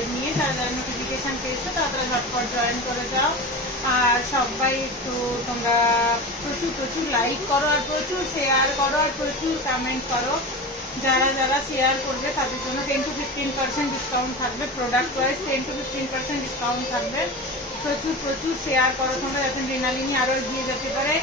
Live নিয়ে। যারা যারা নোটিফিকেশান পেয়েছো তারা ঝটপট জয়েন করে যাও। আর সবাই একটু তোমরা প্রচুর প্রচুর লাইক করো, আর প্রচুর শেয়ার করো, আর প্রচুর কমেন্ট করো। যারা যারা শেয়ার করবে তাদের জন্য 10 to 15% ডিসকাউন্ট থাকবে। প্রোডাক্ট ওয়াইজ 10 to 15% ডিসকাউন্ট থাকবে। প্রচুর প্রচুর শেয়ার করো তোমরা, যাতে মৃণালিনী আরও এগিয়ে যেতে পারে।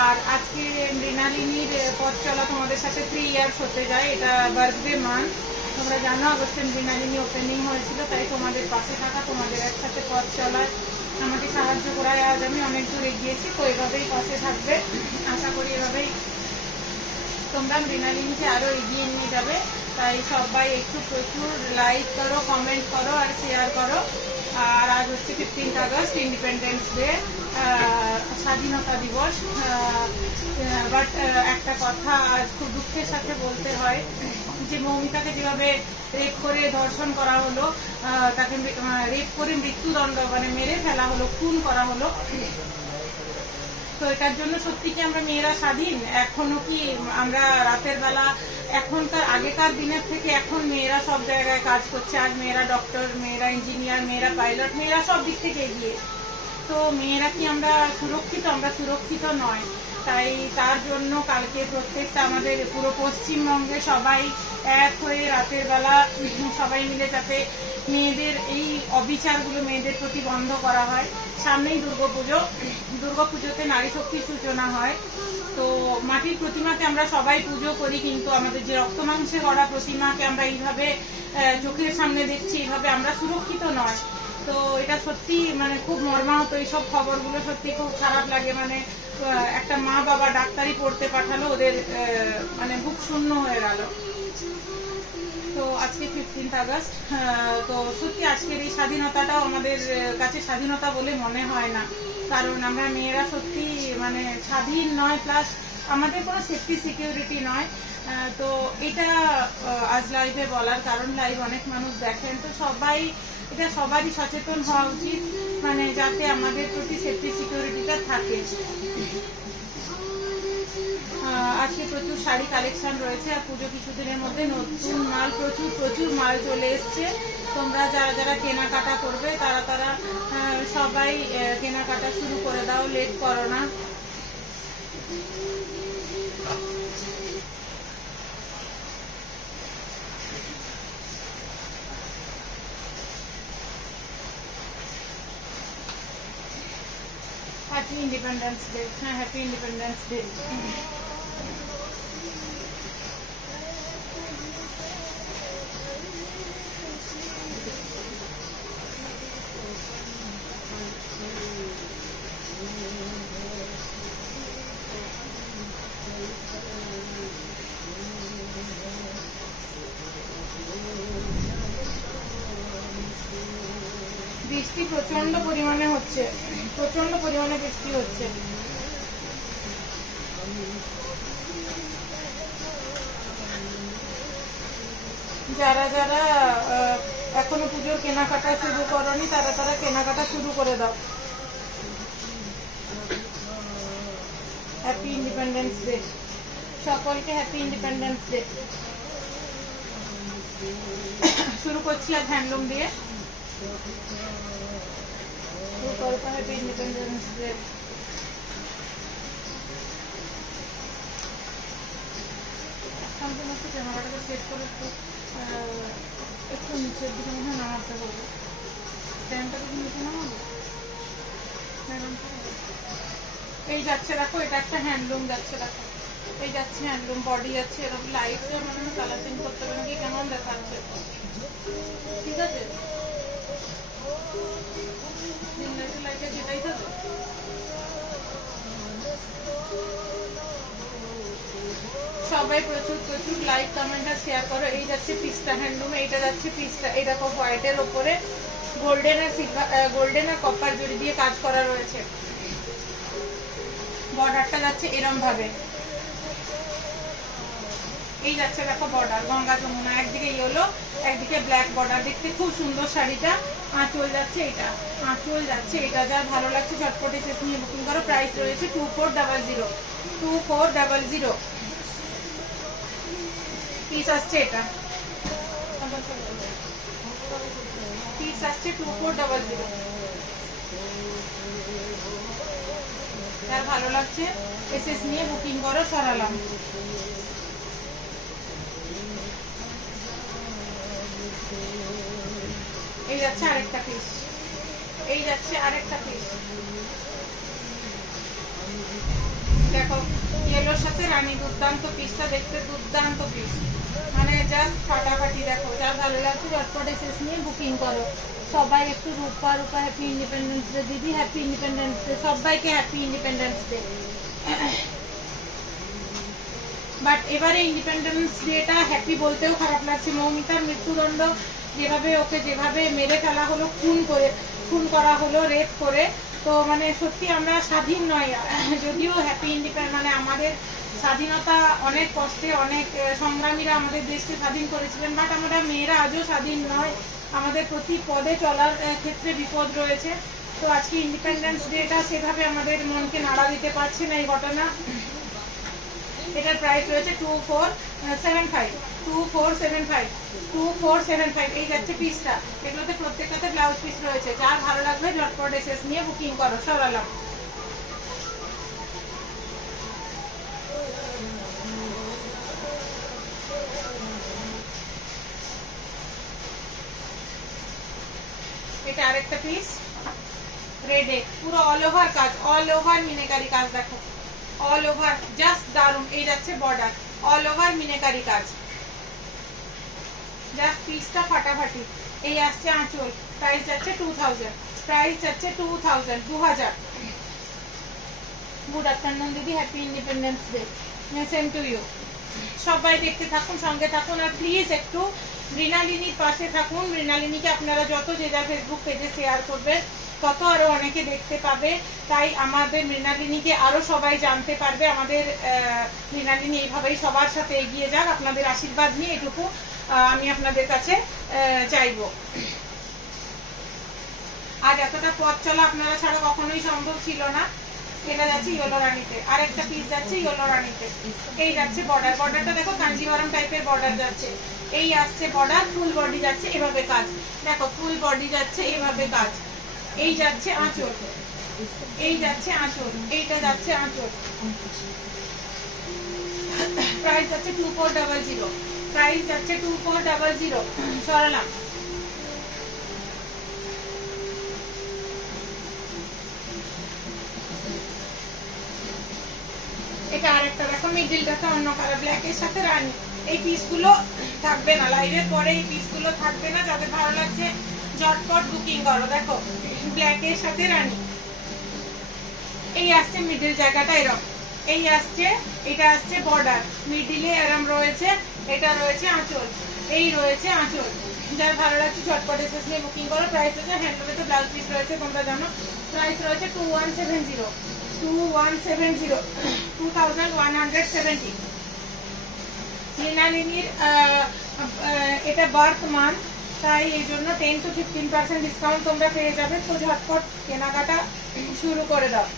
আর আজকে মৃণালিনীর পথ চলা তোমাদের সাথে 3 ইয়ার্স হতে যায়। এটা বার্থডে মান্থ, তোমরা জানো আগস্টে মৃণালিনী ওপেনিং হয়েছিল। তাই তোমাদের পাশে থাকা, তোমাদের একসাথে পথ চলায় আমাকে সাহায্য করায় আজ আমি অনেক দূর এগিয়েছি। তো এভাবেই পাশে থাকবে, আশা করি এভাবেই তোমরা মৃণালিনীকে আরও এগিয়ে নিয়ে যাবে। তাই সবাই একটু প্রচুর লাইক করো, কমেন্ট করো আর শেয়ার করো। আর আজ হচ্ছে 15 আগস্ট, ইন্ডিপেন্ডেন্স ডে, স্বাধীনতা দিবস। বাট একটা কথা আজ খুব দুঃখের সাথে বলতে হয় যে মৌমিতাকে যেভাবে রেপ করে ধর্ষণ করা হলো, তাকে রেপ করে মৃত্যুদণ্ড মানে মেরে ফেলা হলো, খুন করা হলো। তো এটার জন্য সত্যি কি আমরা মেয়েরা স্বাধীন? এখনো কি আমরা রাতের বেলা, এখনকার আগেকার দিনের থেকে এখন মেয়েরা সব জায়গায় কাজ করছে। আজ মেয়েরা ডক্টর, মেয়েরা ইঞ্জিনিয়ার, মেয়েরা পাইলট, মেয়েরা সব দিক থেকে এগিয়ে। তো মেয়েরা কি আমরা সুরক্ষিত? আমরা সুরক্ষিত নয়। তাই তার জন্য কালকে প্রত্যেকটা আমাদের পুরো পশ্চিমবঙ্গে সবাই এক হয়ে রাতের বেলা সবাই মিলে যাতে মেয়েদের এই অবিচারগুলো মেয়েদের প্রতি বন্ধ করা হয়। সামনেই দুর্গাপুজো, দুর্গাপুজোতে নারী শক্তির সূচনা হয়। তো মাটির প্রতিমাকে আমরা সবাই পুজো করি, কিন্তু আমাদের যে রক্ত মাংসে গড়া প্রতিমাকে আমরা এইভাবে চোখের সামনে দেখছি, এইভাবে আমরা সুরক্ষিত নয়। তো এটা সত্যি মানে খুব মর্মাহত। এইসব খবরগুলো সত্যি খুব খারাপ লাগে। মানে একটা মা বাবা ডাক্তারি পড়তে পাঠালো, ওদের মানে বুক শূন্য হয়ে গেল। তো আজকে 15 আগস্ট। তো সত্যি আজকের এই স্বাধীনতাটাও আমাদের কাছে স্বাধীনতা বলে মনে হয় না, কারণ আমরা মেয়েরা সত্যি মানে স্বাধীন নয়, প্লাস আমাদের কোনো সেফটি সিকিউরিটি নয়। তো এটা আজ লাইভে বলার কারণ, লাইভ অনেক মানুষ দেখেন, তো সবাই এটা সবারই সচেতন হওয়া উচিত, মানে যাতে আমাদের প্রতি সেফটি সিকিউরিটিটা থাকে। আজকে প্রচুর শাড়ি কালেকশন রয়েছে, আর পুজো কিছুদিনের মধ্যে নতুন মাল, প্রচুর প্রচুর মাল চলে এসছে। তোমরা যারা যারা কেনাকাটা করবে তারা সবাই কেনাকাটা শুরু করে দাও, লেট করো না। Happy independence day. হ্যাঁ, হ্যাপি ইন্ডিপেন্ডেন্স ডে। বৃষ্টি প্রচন্ড পরিমাণে হচ্ছে, প্রচন্ড পরিমাণে বৃষ্টি হচ্ছে। যারা যারা এখনো পুজোর কেনাকাটা শুরু করনি তারা কেনাকাটা শুরু করে দাও। হ্যাপি ইন্ডিপেন্ডেন্স ডে সকলকে, হ্যাপি ইন্ডিপেন্ডেন্স ডে। শুরু করছি আজ হ্যান্ডলুম দিয়ে। Happy independence day. সম্পূর্ণ ক্যামেরাটাকে সেট করে একটু নিচের দিকে মনে হয় নামাতে বলবো, ফ্যানটাকে নিচে নামাবো। এই যাচ্ছে দেখো, এটা একটা হ্যান্ডলুম যাচ্ছে দেখো, এই যাচ্ছে হ্যান্ডলুম, বডি যাচ্ছে এরকম। লাইটটা মানে কালার চেঞ্জ করতে হবে নাকি, কেমন দেখাচ্ছে? ঠিক আছে, লাইটটা যেটাই থাকবে। সবাই প্রচুর প্রচুর লাইক, কমেন্ট আর শেয়ার করো। এই যাচ্ছে পিস্তা হ্যান্ডলুমে, এইটা যাচ্ছে পিস্তা। এই দেখো হোয়াইটের ওপরে গোল্ডেন আর সিলভার, গোল্ডেন আর কপার জড়ি দিয়ে কাজ করা রয়েছে। বর্ডারটা যাচ্ছে এরম ভাবে, এই যাচ্ছে দেখো বর্ডার গঙ্গা যমুনা, একদিকে ইয়েলো একদিকে ব্ল্যাক বর্ডার, দেখতে খুব সুন্দর শাড়িটা। আঁচল যাচ্ছে এটা, আঁচল যাচ্ছে এটা। যা ভালো লাগছে চটপটে শেষ নিয়ে বুকিং করো। প্রাইস রয়েছে 2400, 2400 পিস আসছে এটা। আসছে 2400। যার ভালো লাগছে এসএস নিয়ে বুকিং করো, সরালাম। এই যাচ্ছে আরেকটা পিস, এই যাচ্ছে আরেকটা পিস। দেখো ইয়েলোর সাথে রানী, দুর্দান্ত পিসটা, দেখতে দুর্দান্ত পিস, মানে জাস্ট ফাটাফাটি। দেখো যার ভালো লাগছে ঝটপট এসএস নিয়ে বুকিং করো। সবাই একটু রূপা রূপা হ্যাপি ইন্ডিপেন্ডেন্স ডে দিদি, হ্যাপি ইন্ডিপেন্ডেন্স ডে, সবাইকে হ্যাপি ইন্ডিপেন্ডেন্স ডে। বাট এবারে ইন্ডিপেন্ডেন্স ডেটা হ্যাপি বলতেও খারাপ লাগছে। মৌমিতার মৃত্যুদণ্ড যেভাবে, ওকে যেভাবে মেরে ফেলা হলো, খুন করা হলো রেপ করে, তো মানে সত্যি আমরা স্বাধীন নয়। যদিও হ্যাপি ইন্ডিপেন্ডেন্স মানে আমাদের স্বাধীনতা অনেক কষ্টে, অনেক সংগ্রামীরা আমাদের দেশকে স্বাধীন করেছিলেন, বাট আমরা মেয়েরা আজও স্বাধীন নয়। আমাদের প্রতি পদে চলার ক্ষেত্রে বিপদ রয়েছে। তো আজকে ইন্ডিপেন্ডেন্স ডেটা সেভাবে আমাদের মনকে নাড়া দিতে পারছে না এই ঘটনা। এটার প্রাইস রয়েছে 2475। এই যাচ্ছে পিসটা। এগুলোতে প্রত্যেকটাতে ব্লাউজ পিস রয়েছে। যার ভালো লাগবে ঝটপট এসএস নিয়ে বুকিং করো, সরালাম। এটা আরেকটা পিস রেডে, পুরো অল ওভার কাজ, অল ওভার মিনাকারি কাজ। দেখো অল ওভার জাস্ট দারুন। এই যাচ্ছে বর্ডার, অল ওভার মিনাকারি কাজ, জাস্ট পিসটা ফাটাফাটি। এই আসছে আঁচল, প্রাইস যাচ্ছে 2000, প্রাইস যাচ্ছে 2000। গুড আফটারনুন দিদি, happy independence day, same to you. সবাই দেখতে থাকুন, সঙ্গে থাকুন, আর প্লিজ একটু মৃণালিনীর পাশে থাকুন। মৃণালিনীকে আপনারা যত যে যার ফেসবুক পেজে শেয়ার করবেন, তত আরো অনেকে দেখতে পাবে। তাই আমাদের মৃণালিনীকে আরো সবাই জানতে পারবে। আমাদের মৃণালিনী এইভাবেই সবার সাথে এগিয়ে যাক, আপনাদের আশীর্বাদ নিয়ে এটুকু আমি আপনাদের কাছে চাইবো। আজ এতটা পথ চলা আপনারা ছাড়া কখনোই সম্ভব ছিল না। এটা যাচ্ছে ইয়েলো রানীতে, আরেকটা পিস যাচ্ছে ইয়েলো রানীতে। এই যাচ্ছে বর্ডার, বর্ডারটা দেখো কাঞ্জিভারম টাইপের বর্ডার যাচ্ছে। এই আসছে বর্ডার, ফুল বডি যাচ্ছে এভাবে কাজ। দেখো ফুল বডি যাচ্ছে এভাবে কাজ। এই যাচ্ছে আঁচল, এই যাচ্ছে আঁচল, এইটা যাচ্ছে আঁচল। প্রাইস যাচ্ছে 2400, প্রাইস যাচ্ছে 2400, সরালাম। এটা আরেকটা দেখো, মিডিলটাতে অন্য কালার, ব্ল্যাকের সাথে রানী। এই পিসগুলো থাকবে না লাইভের পরে, এই পিসগুলো থাকবে না। যাদের ভালো লাগছে ঝটপট বুকিং করো। দেখো ব্ল্যাকের সাথে রানী। এই আসছে মিডিল জায়গাটা এরম, এই আসছে, এটা আসছে বর্ডার, মিডিলে এরম রয়েছে, এটা রয়েছে আঁচল, এই রয়েছে আঁচল। যার ভালো লাগছে ঝটপট এসএস নিয়ে বুকিং করো। প্রাইস হচ্ছে হ্যান্ডলুমে তো ব্লাউজ পিস রয়েছে, তোমরা জানো। প্রাইস রয়েছে 2170। মৃণালিনীর এটা বার্থ মান্থ, তাই এই জন্য 10 to 15% ডিসকাউন্ট তোমরা পেয়ে যাবে। তো ঝটপট কেনাকাটা শুরু করে দাও।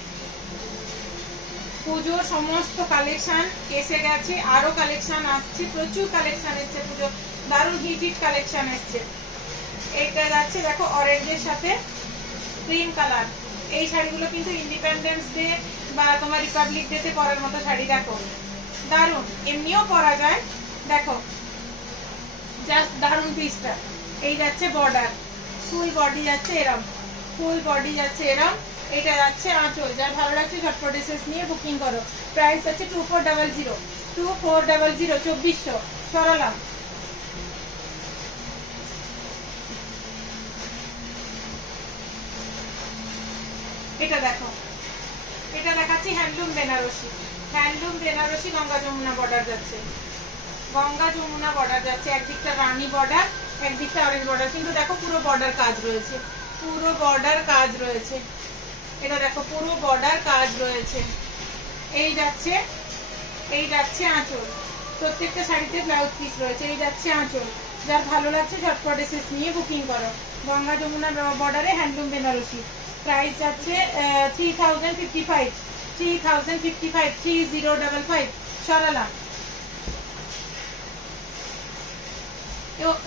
পুজোর সমস্ত কালেকশন এসে গেছে, আরো কালেকশন আসছে, প্রচুর কালেকশন এসছে। পুজো দারুণ হিট কালেকশন এসছে। এটা যাচ্ছে দেখো অরেঞ্জের সাথে ক্রিম কালার। এই শাড়িগুলো কিন্তু ইন্ডিপেন্ডেন্স ডে বা তোমার রিপাবলিক ডে তে পরার মতো শাড়ি। দেখো দারুণ, এমনিও পরা যায়। দেখো জাস্ট দারুণ পিসটা। এই যাচ্ছে বর্ডার, ফুল বডি যাচ্ছে এরম, ফুল বডি যাচ্ছে এরম। এটা যাচ্ছে আঁচল। যার ভালো লাগছে ঝটপট এসএস নিয়ে বুকিং করো। প্রাইস আছে 2400, 2400, সরালাম। এটা দেখো, এটা দেখাচ্ছি handloom Banarasi, handloom Banarasi Ganga Jamuna border যাচ্ছে, গঙ্গা যমুনা বর্ডার যাচ্ছে। একদিকটা রানী বর্ডার, একদিকটা অরেঞ্জ বর্ডার, কিন্তু দেখো পুরো বর্ডার কাজ রয়েছে, পুরো বর্ডার কাজ রয়েছে। এটা দেখো পুরো বর্ডার কাজ রয়েছে। এই যাচ্ছে, এই যাচ্ছে আঁচল। প্রত্যেকটা শাড়িতে ব্লাউজ পিস রয়েছে। এই যাচ্ছে আঁচল। যার ভালো লাগছে ঝটপট এসএস নিয়ে বুকিং করো। গঙ্গা যমুনা বর্ডারে হ্যান্ডলুম বেনারসি। প্রাইস যাচ্ছে 3055, 3055, সরালাম।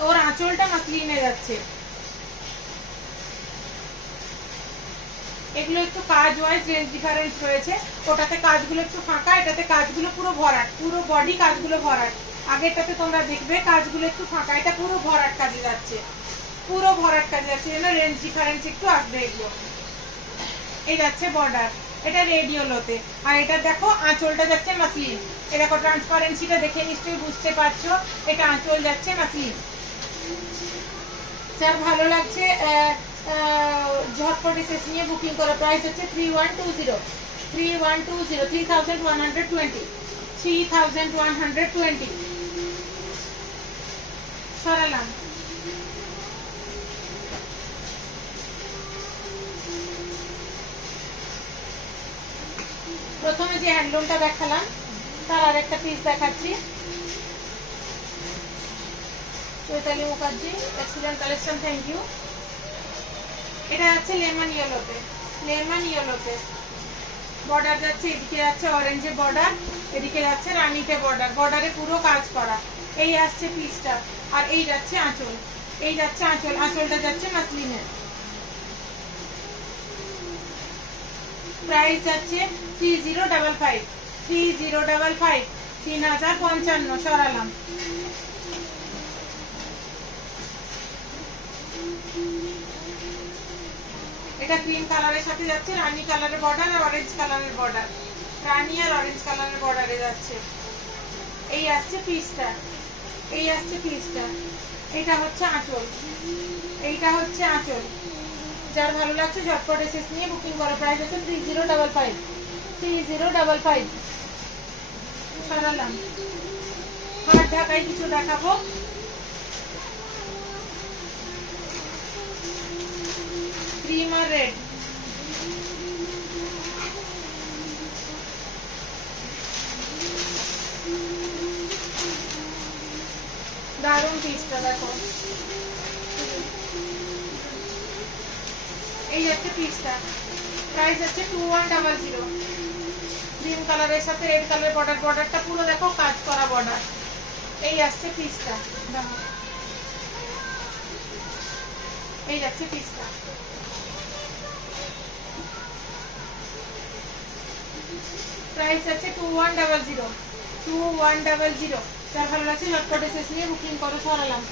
ওর আঁচলটা মাসলিনে যাচ্ছে, এগুলো একটু কাজ ওয়াইজ রেঞ্জ ডিফারেন্স রয়েছে, ওটাতে কাজগুলো একটু ফাঁকা, এটাতে কাজগুলো পুরো ভরাট, পুরো বডি কাজগুলো ভরাট। আগেরটাতে তোমরা দেখবে কাজগুলো একটু ফাঁকা, এটা পুরো ভরাট কাজে যাচ্ছে, পুরো ভরাট কাজে যাচ্ছে, যেন রেঞ্জ ডিফারেন্স একটু আসবে। এগুলো এই যাচ্ছে বর্ডার, এটা রেডিওলোতে। আর এটা দেখো আঁচলটা যাচ্ছে মাসলিন, এ দেখো ট্রান্সপারেন্সিটা দেখে নিশ্চয়ই বুঝতে পারছো, এটা আঁচল যাচ্ছে মাসলিন। যার ভালো লাগছে ঝটপট এসে নিয়ে বুকিং করো। প্রাইস হচ্ছে 3120, 3120, 3120 সরালাম। প্রথমে যে হ্যান্ডলুমটা দেখালাম তার আরেকটা পিস দেখাচ্ছি। Chaitali Mukherjee, excellent collection, thank you. এটা যাচ্ছে লেমন ইয়েলোতে, লেমন ইয়েলোতে বর্ডার যাচ্ছে, এদিকে যাচ্ছে অরেঞ্জে বর্ডার, এদিকে যাচ্ছে রানীতে বর্ডার, বর্ডারে পুরো কাজ করা। এই আসছে পিসটা, আর এই যাচ্ছে আঁচল, এই যাচ্ছে আঁচল, আঁচলটা যাচ্ছে মাসলিনের। প্রাইস যাচ্ছে 3055, 3055, 3055 সরালাম। এটা ক্রিম কালারের সাথে যাচ্ছে, রানী কালারের বর্ডার আর অরেঞ্জ কালারের বর্ডার, রানী আর অরেঞ্জ কালারের বর্ডারে যাচ্ছে। এই আসছে পিসটা, এই আসছে পিসটা, এটা হচ্ছে আঁচল, এইটা হচ্ছে আঁচল। যার ভালো লাগছে ঝটপট এসে নিয়ে বুকিং করো। প্রাইস হচ্ছে 3055, 3055 সরালাম। হাত ঢাকায় কিছু দেখাবো। ক্রিম আর রেড, দারুণ পিসটা দেখো। এই হচ্ছে পিসটা, প্রাইস হচ্ছে 2100, ক্রিম কালারের সাথে রেড কালারের বর্ডার, বর্ডারটা পুরো দেখো কাজ করা বর্ডার। এই আসছে পিসটা, এই যাচ্ছে পিসটা। প্রাইস হচ্ছে 2100, 2100। যার ভালো লাগছে ঝটপট এসে নিয়ে বুকিং করো। সরালাম।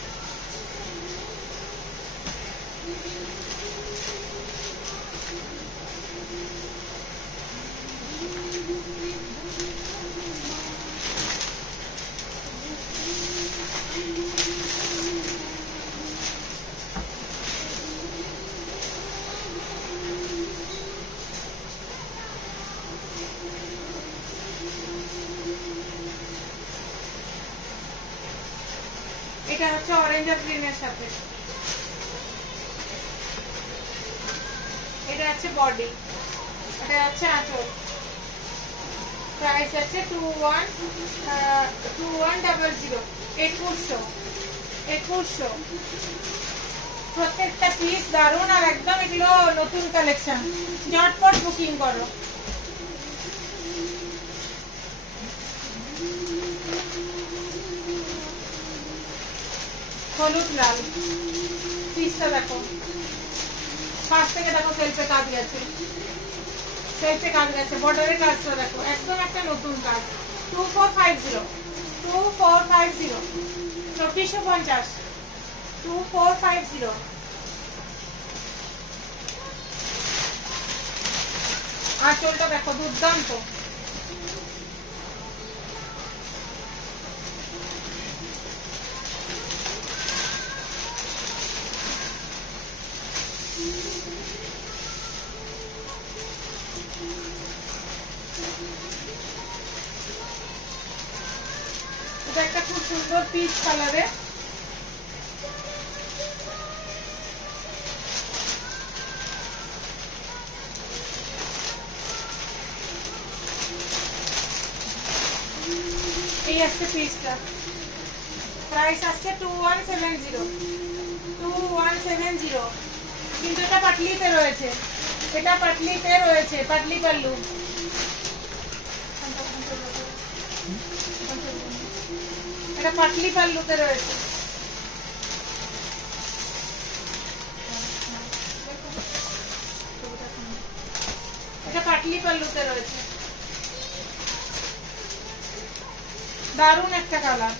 এটা হচ্ছে অরেঞ্জ আর গ্রিনের সাথে, এটা হচ্ছে বডি, এটা হচ্ছে আঁচল। প্রাইস আছে 2100, 2100। প্রত্যেকটা পিস দারুণ আর একদম এগুলো নতুন কালেকশন, ঝটপট বুকিং করো। হলুদ লাল পিসটা দেখো, পাশ থেকে দেখো সেলফে কাজ গেছে, সেলফে কাজ গেছে, বর্ডারের কাজটা দেখো, একদম একটা নতুন কাজ। 2450, 2450, 2450, 2450। আঁচলটা দেখো দুর্দান্ত, এটা একটা খুব সুন্দর পিচ কালারে। এই আসছে পিসটা, প্রাইস আসছে 2170, 2170। কিন্তু এটা পাটলিতে রয়েছে, এটা পাটলিতে রয়েছে, পাটলি পাল্লু। এটা পাটলি পাল্লুতে রয়েছে। পাটলি পাল্লুতে রয়েছে, দারুণ একটা কালার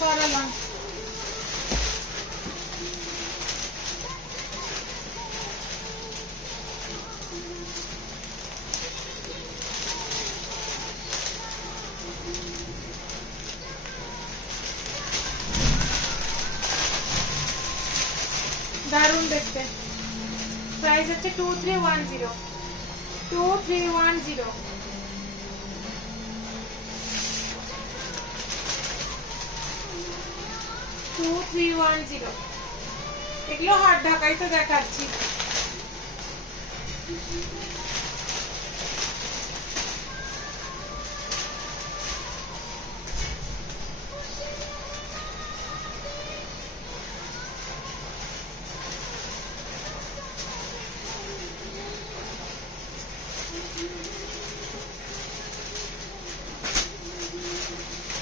করালাম। দারুণ দেখতে। প্রাইস হচ্ছে 2310 2310। এগুলো হাত ঢাকাই তো দেখাচ্ছি।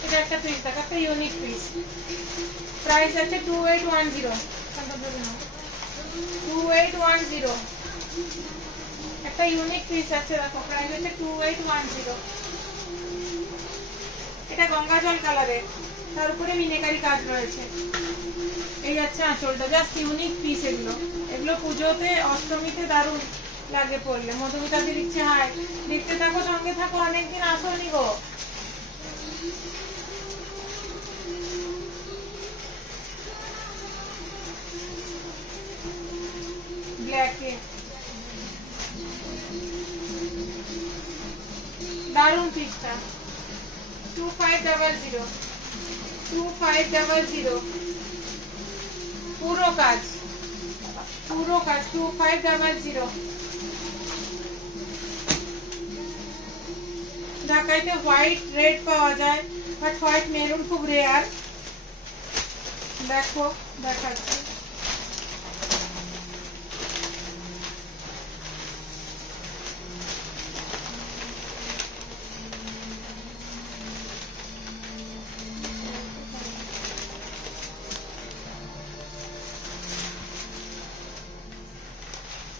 এটা একটা পিস দেখা, একটা ইউনিক পিস। প্রাইস আছে 2810 2810। একটা ইউনিক পিস আছে দেখো, প্রাইস আছে 2810। এটা গঙ্গা জল কালারের, তার উপরে মিনেকারি কাজ রয়েছে। এই যাচ্ছে আঁচলটা, জাস্ট ইউনিক পিস। এগুলো এগুলো পুজোতে অষ্টমীতে দারুণ লাগে পড়লে। মধুমিতাকে দিচ্ছে হাই, দেখতে থাকো, সঙ্গে থাকো, অনেকদিন আসোনি গো। ব্ল্যাকে দারুণ পিসটা। 2500 পুরো কাজ 2500। ঢাকাইতে হোয়াইট রেড পাওয়া যায়, বাট হোয়াইট মেরুন খুব রেয়ার। দেখো দেখাচ্ছি।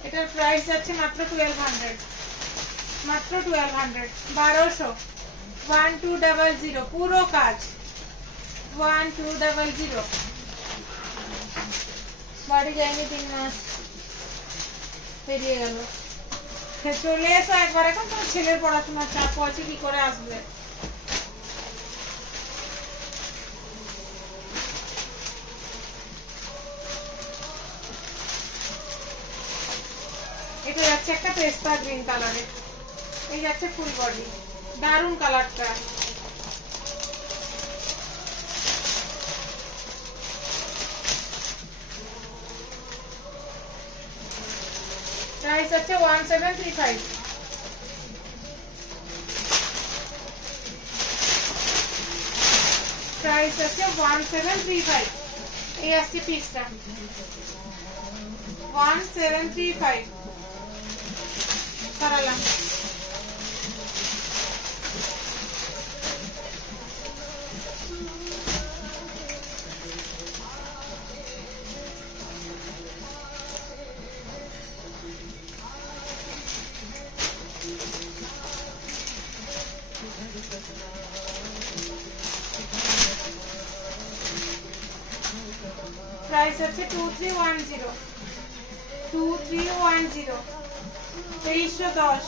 এটার প্রাইস আছে মাত্র 1200, মাত্র 1200, 1200। 1200 পুরো কাজ, 1200। বাড়ি যায়নি 3 মাস পেরিয়ে গেল। চলে এসো একবার, এখন তোমার ছেলের পড়াশোনার চাপ আছে, কি করে আসবে। এটা যাচ্ছে একটা পেস্তা গ্রিন কালারের, এই যাচ্ছে ফুল বডি, দারুণ কালারটা। প্রাইস হচ্ছে 1735। প্রাইস হচ্ছে 1735। এই আসছে পিসটা 1735 করালাম। প্রাইস হচ্ছে 2310 2310 2310।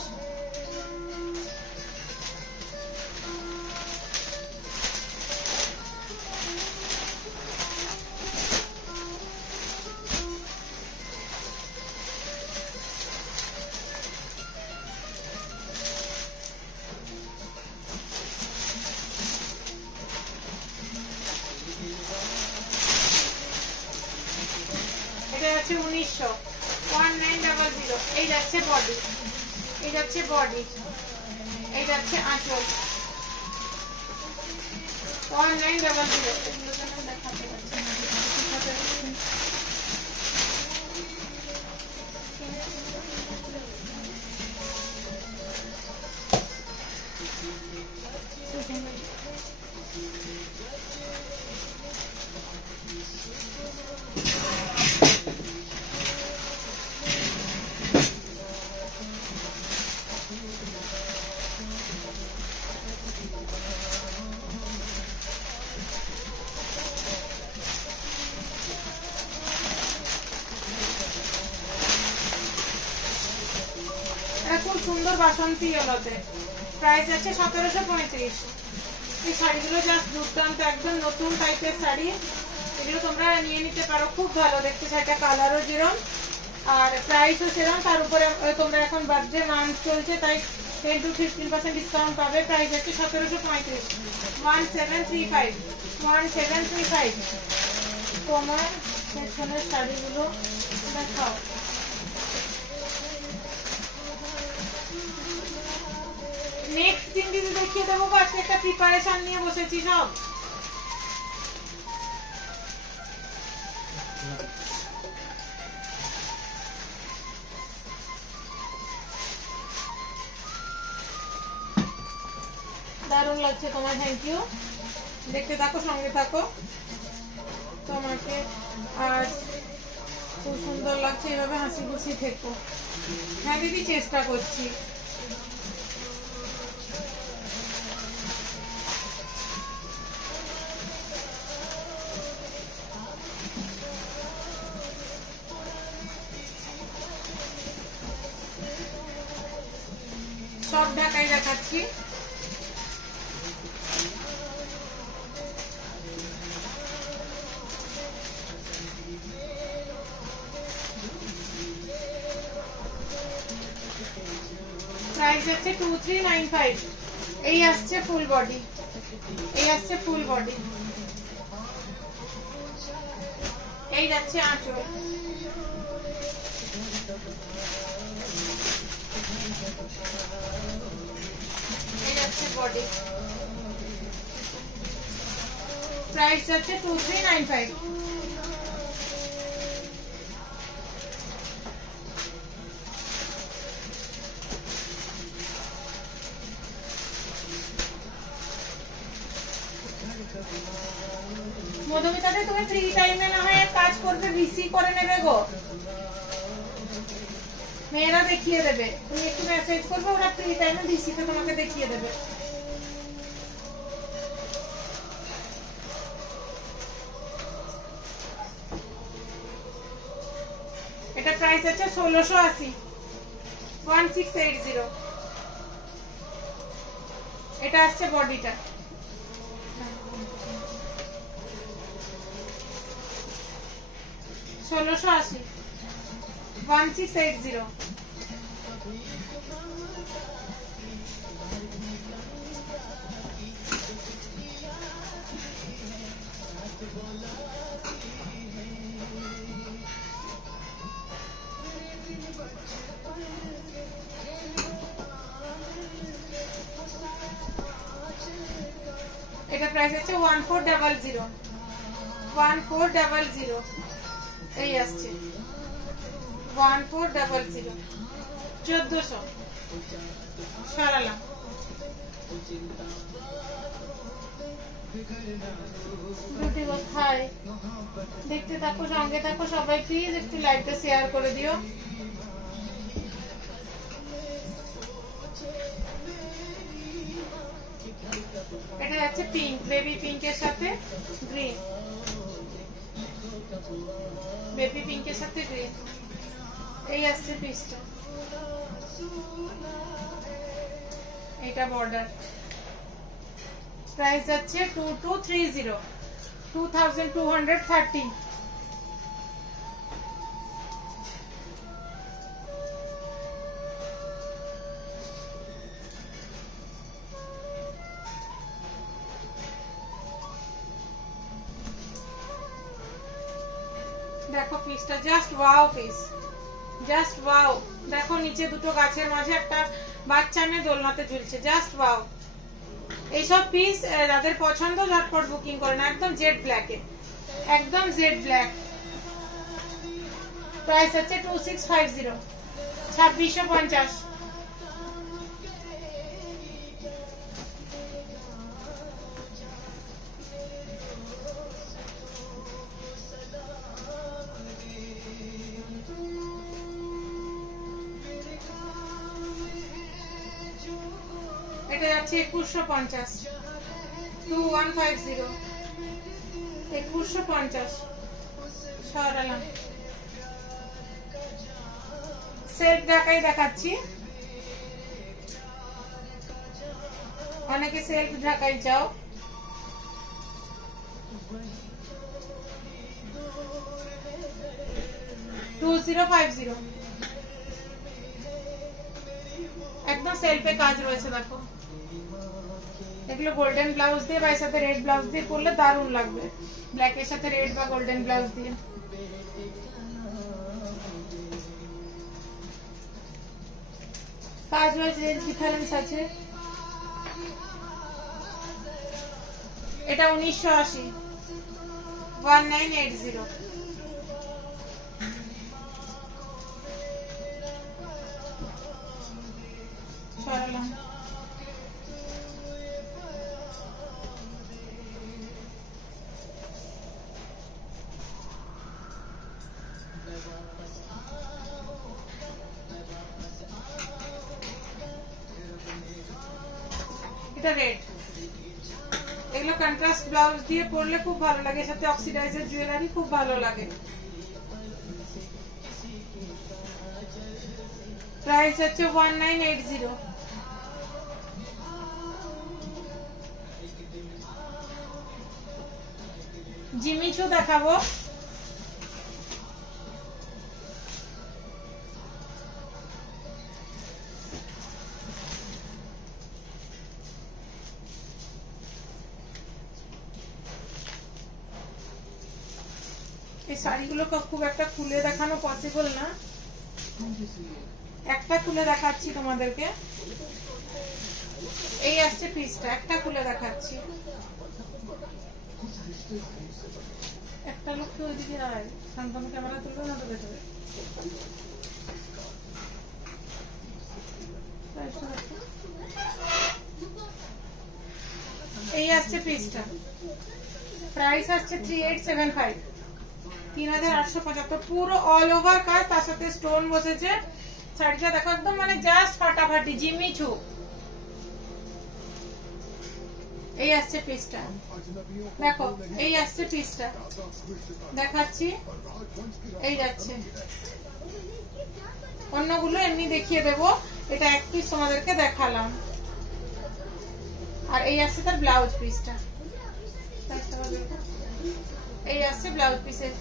এটা আছে 1900, 1900। এই যাচ্ছে বডি, এই যাচ্ছে বডি, এই যাচ্ছে আঁচল, 1900। এগুলো যেন দেখাতে পারছি না। খুব সুন্দর বাসন্তী ইয়েলোতে। প্রাইস আছে 1735। এই শাড়িগুলো জাস্ট দুর্দান্ত, একদম নতুন টাইপের শাড়ি, এগুলো তোমরা নিয়ে নিতে পারো, খুব ভালো দেখতে। শাড়িটা কালারও যেরকম আর প্রাইসও সেরকম। তার উপরে তোমরা এখন বার্থডে মান্থ চলছে তাই 10 to 15% ডিসকাউন্ট পাবে। প্রাইস আছে 1735। 1735 1735। তোমার পেছনের শাড়িগুলো দেখাও। নেক্সট দিন দিদি দেখিয়ে দেবো, আজকে একটা প্রিপারেশন নিয়ে বসেছি সব। দারুণ লাগছে তোমার, থ্যাংক ইউ। দেখতে থাকো, সঙ্গে থাকো। তোমাকে আর খুব সুন্দর লাগছে, এভাবে হাসি খুশি থেকো। হ্যাঁ দিদি, চেষ্টা করছি। সব ঢাকাই দেখাচ্ছি। প্রাইস আছে 2395। এই আসছে ফুল বডি, এই আসছে ফুল বডি, এই যাচ্ছে আঁচল, এই যাচ্ছে বডি। প্রাইস আছে 2395। মধুমিতাতে তুমি ফ্রি টাইমে না হয় কাজ করবে, ভিসি করে নেবে গো, মেয়েরা দেখিয়ে দেবে। তুমি একটু মেসেজ করবে, ওরা ফ্রি টাইমে ভিসিতে তোমাকে দেখিয়ে দেবে। এটা প্রাইস আছে 1680। 1680। এটা আসছে বডিটা। ষোলোশো 1680। এটা প্রাইস আছে 1400। 1400। এই আসছে 1400। 1400 সরালাম। দুটি কোথায় দেখতে থাকো, সঙ্গে থাকো সবাই। প্লিজ একটু লাইভটা শেয়ার করে দিও। এটা যাচ্ছে পিঙ্ক, বেবি পিঙ্কের সাথে গ্রিন, বেবি পিঙ্কের সাথে গ্রিন। এই আসছে পিসটা, এটা বর্ডার। প্রাইস যাচ্ছে 2230। 2230। দেখো পিসটা, just wow piece, just wow. দেখো নিচে দুটো গাছের মাঝে একটা বাচ্চা মেয়ে দোলনাতে ঝুলছে, জাস্ট ওয়াও। এইসব পিস যাদের পছন্দ ঝটপট বুকিং করে না, একদম জেড ব্ল্যাকে, একদম জেড ব্ল্যাক। প্রাইস আছে 2650। 2650। এটা যাচ্ছে 2150। 2150। 2150 সরালাম। সেট ঢাকাই দেখাচ্ছি। অনেকে সেলফ ঢাকাই চাও। একদম সেলফে কাজ রয়েছে দেখো। এগুলো গোল্ডেন ব্লাউজ দিয়ে বা এর সাথে রেড ব্লাউজ দিয়ে পরলে দারুণ লাগবে, ব্ল্যাক এর সাথে রেড বা গোল্ডেন ব্লাউজ দিয়ে। কাজ রয়েছে, ডিফারেন্স আছে। এটা 1980, 1980। সরালাম। এটা রেড। এগুলো কন্ট্রাস্ট ব্লাউজ দিয়ে পরলে খুব ভালো লাগে, সাথে অক্সিডাইজার জুয়েলারি খুব ভালো লাগে। প্রাইস হচ্ছে 1980। জিমিচু দেখাবো। এই শাড়িগুলো খুব একটা খুলে দেখানো পসিবল না, একটা খুলে দেখাচ্ছি তোমাদেরকে। এই আসছে পিসটা, একটা খুলে দেখাচ্ছি। একটা লোক তো ওইদিকে আয়, শান্তনু ক্যামেরা তুলবে না তো ভেতরে। এই আসছে পিসটা, প্রাইস আসছে 3875, 3875। পুরো অল ওভার কাজ, তার সাথে স্টোন বসেছে। শাড়িটা দেখো একদম মানে জাস্ট ফাটাফাটি জিমিচু। এই আসছে পিসটা দেখো, এই আসছে পিসটা দেখাচ্ছি। এই যাচ্ছে, অন্যগুলো এমনি দেখিয়ে দেবো, এটা এক পিস তোমাদেরকে দেখালাম। আর এই আসছে তার ব্লাউজ পিসটা, এই আসছে ব্লাউজ পিসের।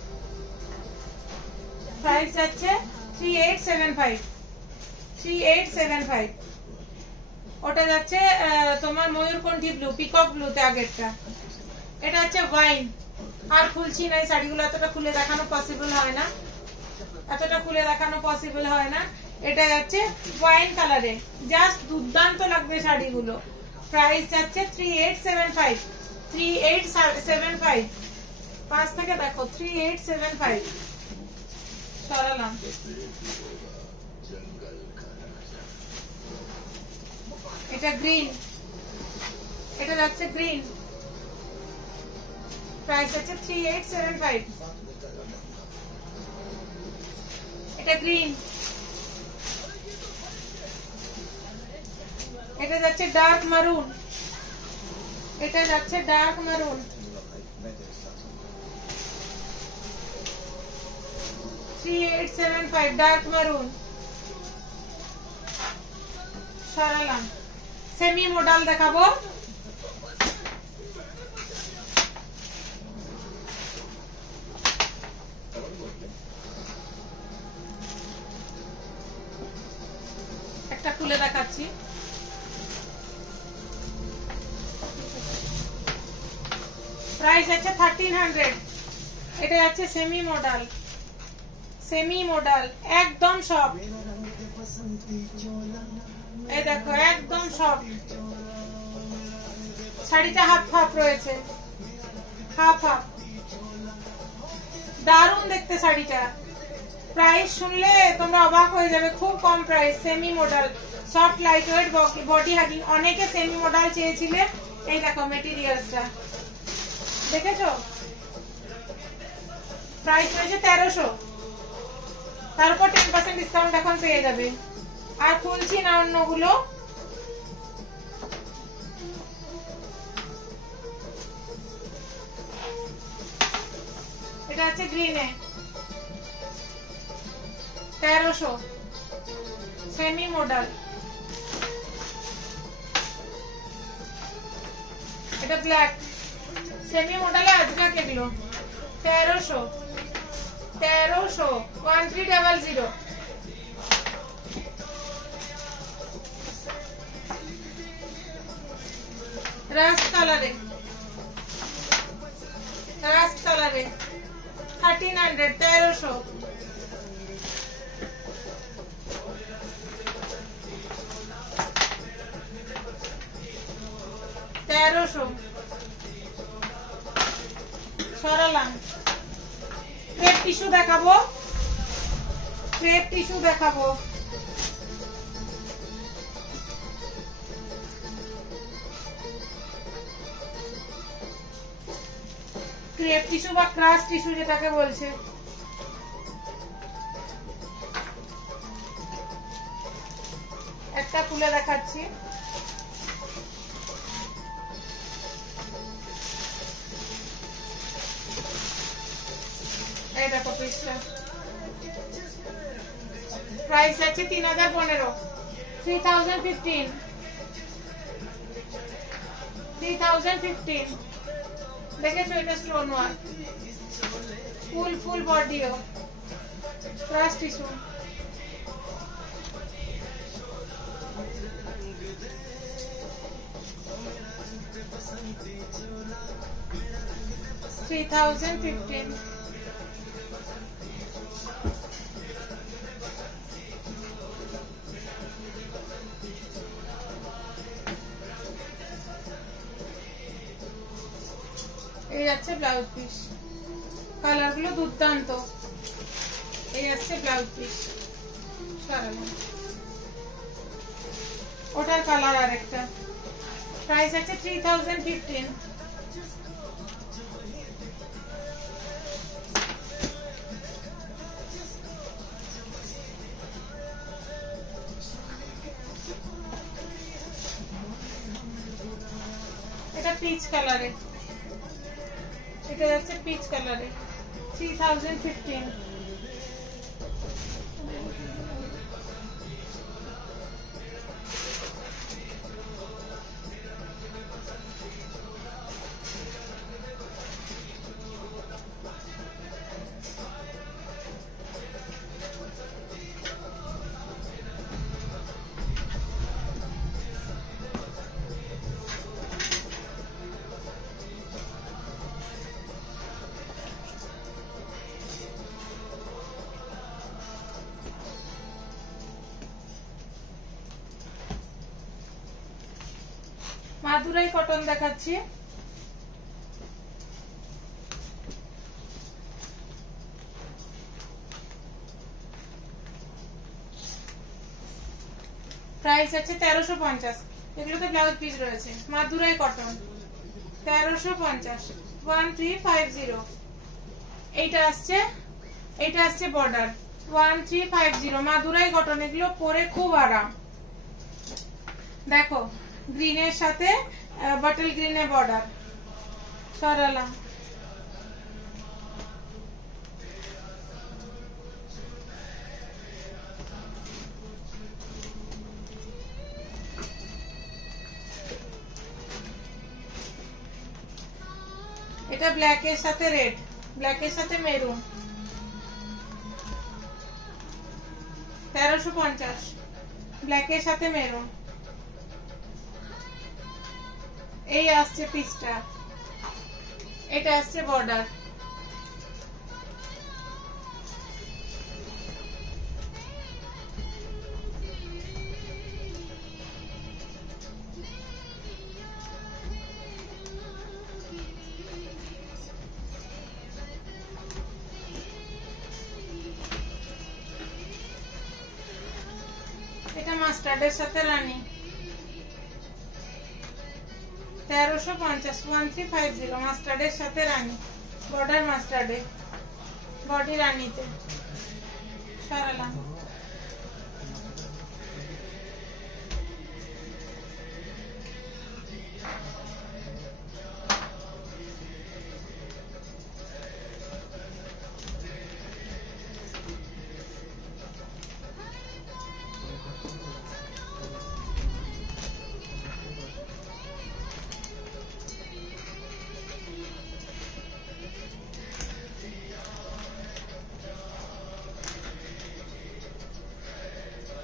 প্রাইস আছে 3875, 3875। ওটা যাচ্ছে তোমার ময়ূরকণ্ঠী ব্লু, পিকক ব্লুতে আগেরটা। এটা হচ্ছে ওয়াইন। আর খুলছি না, এই শাড়িগুলো এতটা খুলে দেখানো পসিবল হয় না, এতটা খুলে দেখানো পসিবল হয় না। এটা যাচ্ছে ওয়াইন কালারে, জাস্ট দুর্দান্ত লাগবে শাড়িগুলো। প্রাইস যাচ্ছে 3875, 3875। পাঁচ থেকে দেখো 3875। সরালাম। এটা গ্রিন, এটা যাচ্ছে গ্রিন। প্রাইস আছে 3875। এটা গ্রিন, এটা যাচ্ছে ডার্ক মারুন, এটা যাচ্ছে ডার্ক মারুন। 3875 ডার্ক মারুন। সরালাম। সেমি মডেল দেখাবো। একটা খুলে দেখাচ্ছি। প্রাইস আছে 1300। এটা আছে সেমি মডেল, সেমি মডেল একদম সফট। এই দেখো একদম সফট। শাড়িটা হাফ হাফ রয়েছে, হাফ হাফ। দারুণ দেখতে শাড়িটা। প্রাইস শুনলে তোমরা অবাক হয়ে যাবে, খুব কম price. Semi model, soft light weight, body hugging. অনেকে সেমি মডেল চেয়েছিলে। এই দেখো মেটেরিয়ালসটা দেখেছো। প্রাইস হয়েছে 1300, তার উপর 10% ডিসকাউন্ট এখন পেয়ে যাবে। আর খুলছি না অন্যগুলো। এটা আছে গ্রিনে, 1300 সেমি মডেল। এটা ব্ল্যাক সেমি মডেলে আজরাক এগুলো 1300 1300 রাস্ট কালারে 1300 1300 সরালাম ক্রেপ টিস্যু দেখাবো ক্রেপ টিস্যু দেখাবো ক্রেপ টিস্যু বা ক্রাশ টিস্যু যেটাকে বলছে একটা খুলে দেখাচ্ছি এই দেখো পিসটা প্রাইস আছে 3015 3015 দেখেছো এটা স্টোন ওয়ার্ক ফুল বডিও ক্রাশ টিস্যু $3,015 এই যাচ্ছে ব্লাউজ পিস কালার গুলো দুর্দান্ত এই যাচ্ছে ব্লাউজ পিস ওটার কালার আরেকটা প্রাইস আছে 3015 এটা পিচ কালারে এটা যাচ্ছে পিচ কালারে 3015 মাদুরাই কটন দেখাচ্ছি প্রাইস আছে 1350 এগুলোতে ব্লাউজ পিস রয়েছে মাদুরাই কটন 1350 1350 এইটা আসছে বর্ডার 1350 মাদুরাই কটন এগুলো পরে খুব আরাম দেখো গ্রিনের সাথে বটল গ্রিনের বর্ডার সরালাম এটা ব্ল্যাক এর সাথে রেড ব্ল্যাক এর সাথে মেরুন 1350 ব্ল্যাক এর সাথে মেরুন এই আসছে পিসটা এটা আসছে বর্ডার এটা মাস্টার্ডের সাথে রানী 1350 1350 মাস্টার্ডের সাথে রানী বর্ডার মাস্টার্ডে বডি রানীতে সরালাম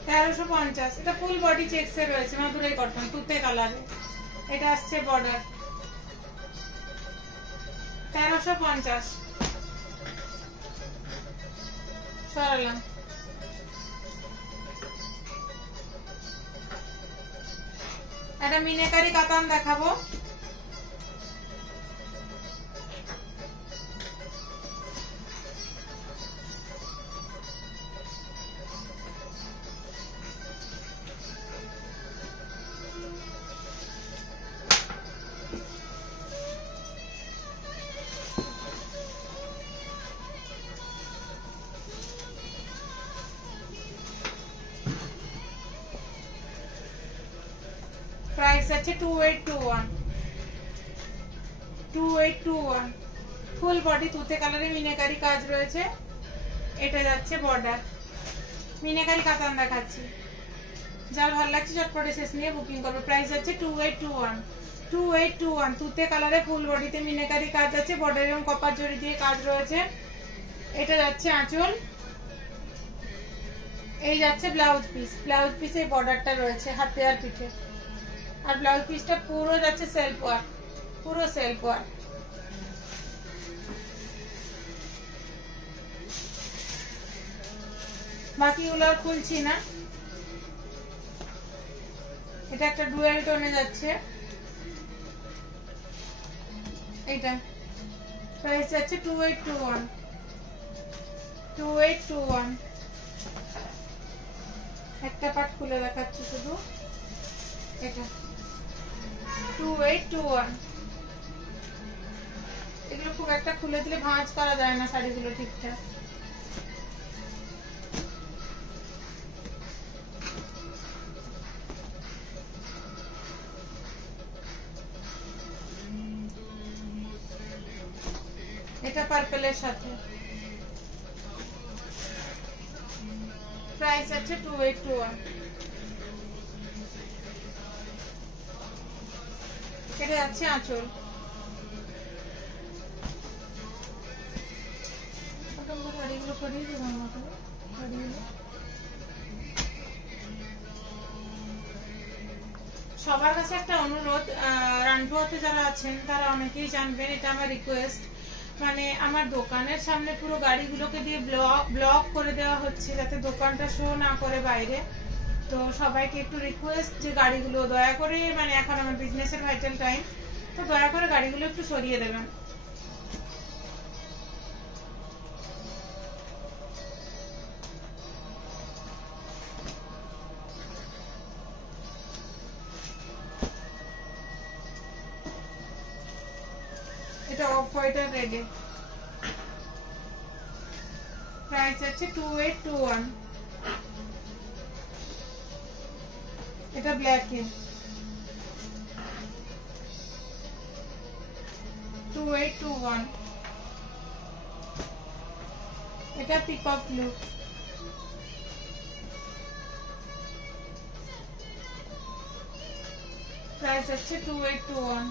1350। এটা ফুল বডি চেকসে রয়েছে, মাদুরাই কটন তুতে কালারে। এটা আসছে বর্ডার 1350 সরালাম। একটা মিনাকারি কাতান দেখাবো, প্রাইস আছে 2821। 2821 ফুল বডি তুতে কালারে মিনাকারি কাজ রয়েছে। এটা যাচ্ছে বর্ডার, মিনাকারি কাতান দেখাচ্ছি। যার ভালো লাগছে চটপটে শেষ নিয়ে বুকিং করবে। প্রাইস আছে 2821। 2821 তুতে কালারে ফুল বডিতে মিনাকারি কাজ আছে, বর্ডার এবং কপার জড়ি দিয়ে কাজ রয়েছে। এটা যাচ্ছে আঁচল, এই যাচ্ছে ব্লাউজ পিস। ব্লাউজ পিসে বর্ডারটা রয়েছে হাতে আর পিঠে, আর ব্লাউজ পিসটা পুরো যাচ্ছে সেলফ ওয়ার্ক, পুরো সেলফ ওয়ার্ক। বাকিগুলো আর খুলছি না। এটা একটা ডুয়েল টোনে যাচ্ছে, এটা প্রাইস যাচ্ছে 2821। 2821 একটা পার্ট খুলে দেখাচ্ছি শুধু। এটা 2821। এগুলো খুব একটা খুলে দিলে ভাঁজ করা যায় না শাড়িগুলো ঠিকঠাক। এটা পার্পলের সাথে। প্রাইস আছে 2821। এটা যাচ্ছে আঁচল। সবার কাছে একটা অনুরোধ, রানপুয়াতে যারা আছেন তারা অনেকেই জানবেন, এটা আমার রিকোয়েস্ট। মানে আমার দোকানের সামনে পুরো গাড়িগুলোকে দিয়ে ব্লক করে দেওয়া হচ্ছে যাতে দোকানটা শো না করে বাইরে। তো সবাইকে একটু রিকোয়েস্ট যে গাড়িগুলো দয়া করে, মানে এখন আমার বিজনেসের ভাইটাল টাইম, তো দয়া করে গাড়িগুলো একটু সরিয়ে দেবেন। এটা অফ হোয়াইট আর রেডে। প্রাইস আছে 2821। এটা ব্ল্যাক এ 2821। এটা পিকক ব্লু। প্রাইস আছে 2821।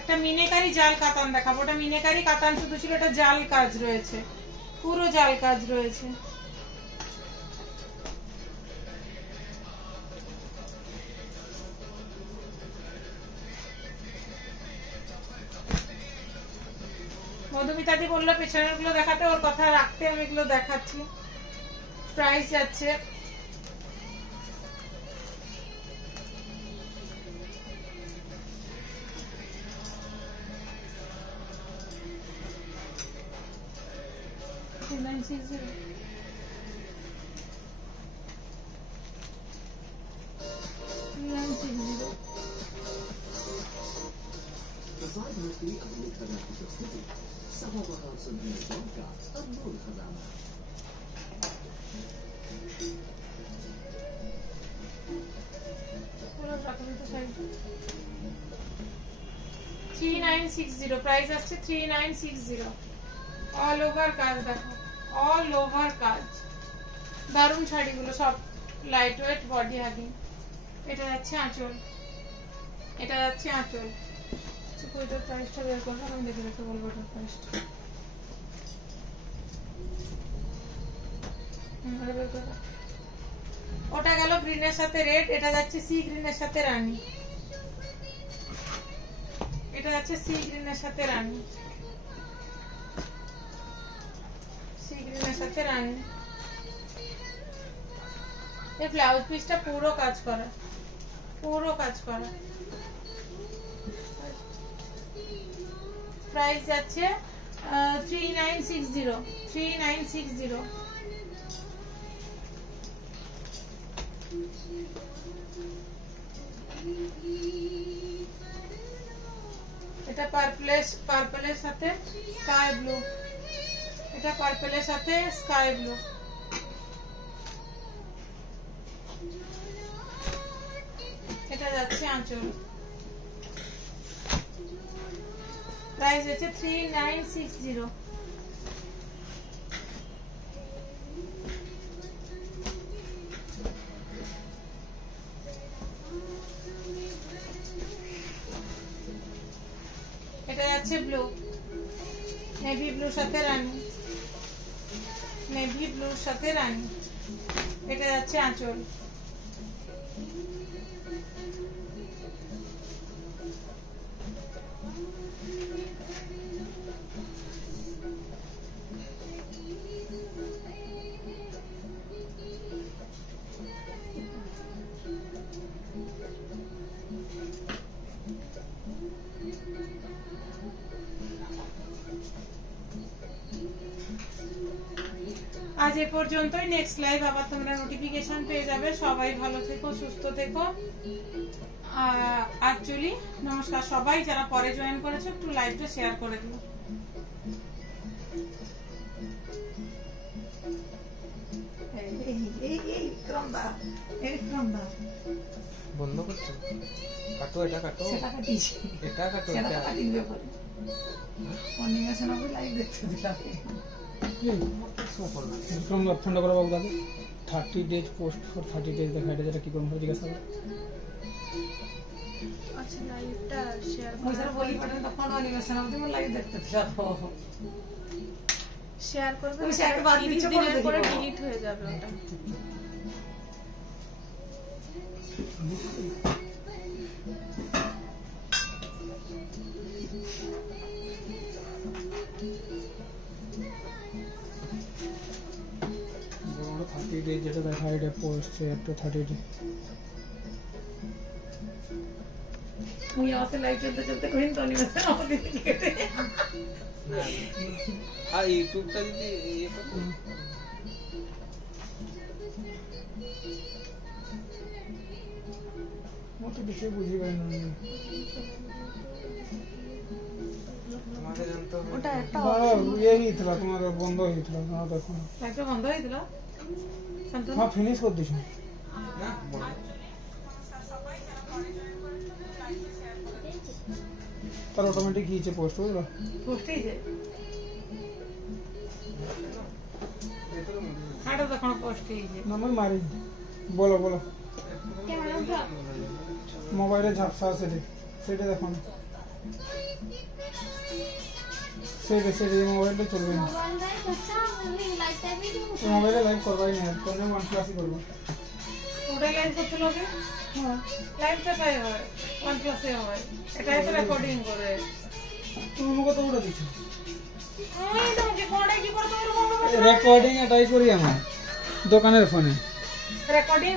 একটা মিনাকারি জাল কাতান দেখাবো। ওটা মিনাকারি কাতান শুধু ছিল, এটা জাল কাজ রয়েছে, পুরো জাল কাজ রয়েছে। মধুমিতাদি বললো পেছনের গুলো দেখাতে, ওর কথা রাখতে আমি এগুলো দেখাচ্ছি। প্রাইস যাচ্ছে 3960। تظاهرت المجتمعات التسويقية سببها صنع الشركة الدور الخدمات. প্রাইস আসছে 3960। অল ওভার কাজ দেখো, অল ওভার কাজ, দারুণ শাড়িগুলো সব লাইট ওয়েট বডি হাগিং। এটা যাচ্ছে আঁচল, এটা যাচ্ছে আঁচল। ওইটার প্রাইসটা বের করবো, আমি দেখে দেখে বলবো ওটার প্রাইসটা। ওটা গেল গ্রিনের সাথে রেড, এটা যাচ্ছে সি গ্রিনের সাথে রানী, এটা যাচ্ছে সি গ্রিনের সাথে রানী, সি গ্রিনের সাথে রানী। এই ব্লাউজ পিসটা পুরো কাজ করা, পুরো কাজ করা। প্রাইস যাচ্ছে 3960, 3960। এটা পার্পলের সাথে স্কাই ব্লু, এটা পার্পলের সাথে স্কাই ব্লু। এটা যাচ্ছে আঁচল, প্রাইস হচ্ছে 3960। এটা যাচ্ছে ব্লু, নেভি ব্লুর সাথে রানী, নেভি ব্লুর সাথে রানী। এটা যাচ্ছে আঁচল। আজ এ পর্যন্তই, নেক্সট লাইভ আবার তোমরা নোটিফিকেশন পেয়ে যাবে। সবাই ভালো থেকো, সুস্থ থেকো। অ্যাকচুয়ালি নমস্কার সবাই যারা পরে জয়েন করেছো, একটু লাইভটা শেয়ার করে দিও। বন্ধ করছো? কাটো, এটা কাটো, সেটা কাটিয়েছি, এটা কাটো, সেটা এটা কাটিয়ে দেবে পরে। অনিমেষণ হবে লাইভ দেখতে দিলাম। বিক্রম অপশনটা করে বাবু দাদা 30 days পোস্ট ফর 30 days দেখা, এটা যেটা কি করবো জিজ্ঞাসা করো। আচ্ছা লাইভটা শেয়ার ওই যারা বলি পাঠান তখন অনিমেষণ হবে, তুমি লাইভ দেখতে দিলাম। শেয়ার করবে, তুমি share বাদ 30 দিচ্ছ, দিনের করে পরে দিবো। ডিলিট হয়ে যাবে ওটা। বড় 30 days যেটা দেখা, এটা পোস্ট শেয়ার টু 30 days। তুমি আমাকে লাইভ চলতে চলতে কহিন তো অনিমেষণ আমাকে কেটে না, আর ইউটিউবটা যদি ইয়ে করো, মতো বেশি বুঝি পাই না। তোমাকে জানতে হবে। ওটা একটা ইয়ে হয়েছিল তোমার, বন্ধ হয়েছিল তোমার তখন। লাইভটা বন্ধ হয়ে দিল। হ্যাঁ ফিনিশ করে দিছো। না, বলো। তার অটোমেটিক গিয়েছে পোস্ট, বুঝলো? পোস্টেই যে এটার মধ্যে হাঁটা তখন পোস্টেই যে না আমি মারি। বলো বলো, মোবাইলে ঝাপসা আছে রে, সেটা দেখো না। সেটা সেটা এই মোবাইলটা চলবে না, এই মোবাইলে লাইভ করবাই না, করলে OnePlus ই করবো। ওটাই লাইভ করতে লোকে। হ্যাঁ লাইভটা তাই হয়, OnePlus এ হয়। এটাই তো রেকর্ডিং করে। তুমি আমাকে তো ওটা দিচ্ছ। আমি তোমাকে কোনটা কি করে তুমি এরকম রেকর্ডিং এটাই করি আমার দোকানের ফোনে। রেকর্ডিং